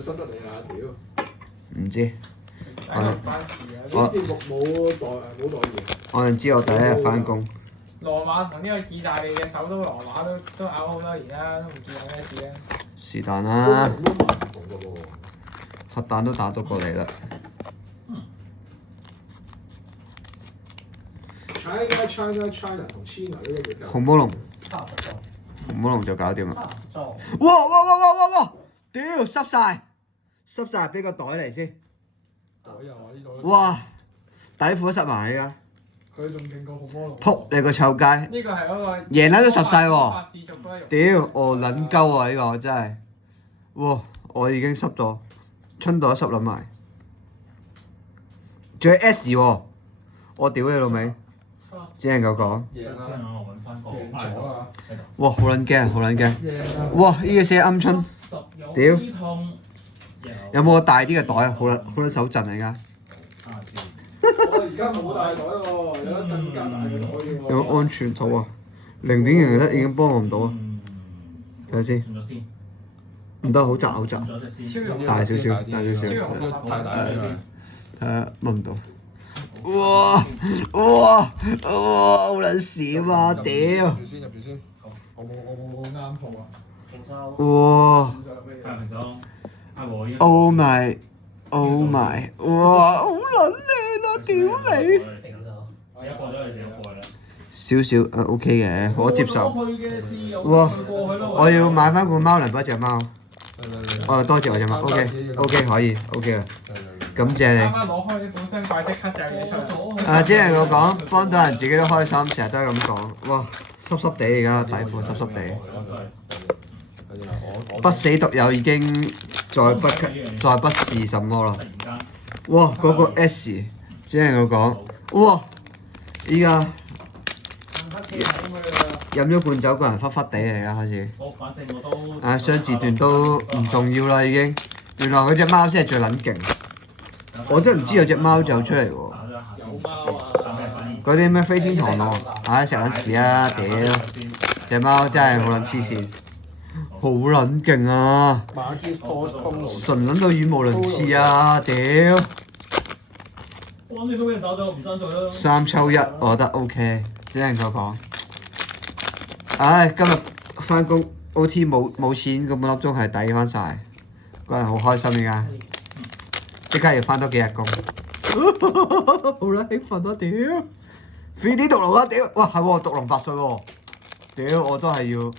新得你啊！屌，唔知。唔關事啊。呢節目冇代言。我就知我第一日翻工。羅馬同呢個意大利嘅首都羅馬都拗好多年啦，都唔見有咩事啊。是但啦，都唔同嘅喎。核彈都打到過嚟啦。China 同 China 呢個叫紅魔龍，差唔多。紅魔龍就搞掂啦。差唔多。哇！屌濕晒，俾個袋嚟先。袋又話呢個。哇！底褲都濕埋㗎。佢仲勁過紅魔龍。撲你個臭街！呢個係嗰個贏撚都濕晒喎。法氏族嗰個肉屌，我撚鳩啊！呢個真係，哇！我已經濕咗，春袋都濕撚埋，仲有 S 喎！我屌你老味，只能夠講，贏啦！我揾翻個。贏咗啦！哇！好撚驚，好撚驚！贏啦！哇！呢個寫鵪鶉，屌！有冇個大啲嘅袋啊？好撚手震嚟㗎！我而家冇大袋喎，有得更加大嘅袋喎。有冇安全套啊？0.0得已經幫我唔到啊！睇下先，唔得，好窄，大少少，太大啦！睇下掹唔到。哇！好撚閃啊！屌！入住先。我冇啱套啊。哇平手。阿和依家。 ！Oh my！哇！好撚靚啊！屌你！一過咗去就過啦。少少OK 嘅，可接受。哇！我我要買翻個貓糧俾隻貓。哦，多謝我隻貓。OK 可以 OK 啦。感謝你。啱啱攞開啲本身怪即刻就有嘢出嚟。啊，即係我講，幫到人自己都開心，成日都係咁講。哇！濕濕地而家底褲濕濕地。不死毒友已經再不是什麼啦。哇！嗰個 S， 只係我講，哇！依家飲咗罐酒，個人忽忽地嚟㗎開始。好，反正我都。啊，雙字段都唔重要啦已經。原來嗰隻貓先係最撚勁。我真係唔知有隻貓走出嚟喎。有貓啊！嗰啲咩飛天螳螂，唉食撚屎啊！屌，隻貓真係好撚黐線，好撚勁啊！純撚到語無倫次啊！屌哇！你都俾人打咗，唔爭在啦。 ，3抽1，我覺得 OK，只能夠講。唉，今日翻工 OT 冇錢，嗰半粒鐘係抵翻晒，個人好開心而家，即刻要翻多幾日工。好撚興奮啊！屌 ，3D 毒龍啊！屌，哇係喎，毒龍8歲喎，屌我都係要，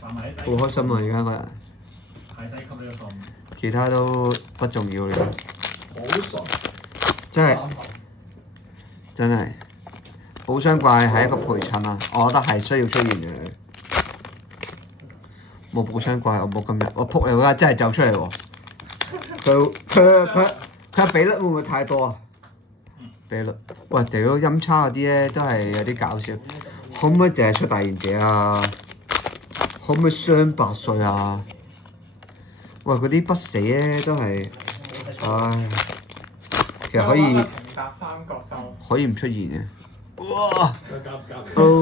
好開心啊！而家個人，太低級呢個項目。其他都不重要了。好純。真係，寶箱怪係一個陪襯啊！我覺得係需要出現嘅。冇寶箱怪，我冇今日，我撲你嗰家真係走出嚟喎！佢比率會唔會太多啊？比率，喂屌音叉嗰啲咧都係有啲搞笑，可唔可以淨係出大賢者啊？可唔可以雙8歲啊？喂嗰啲不死咧都係，唉，其實可以唔出現嘅。哇！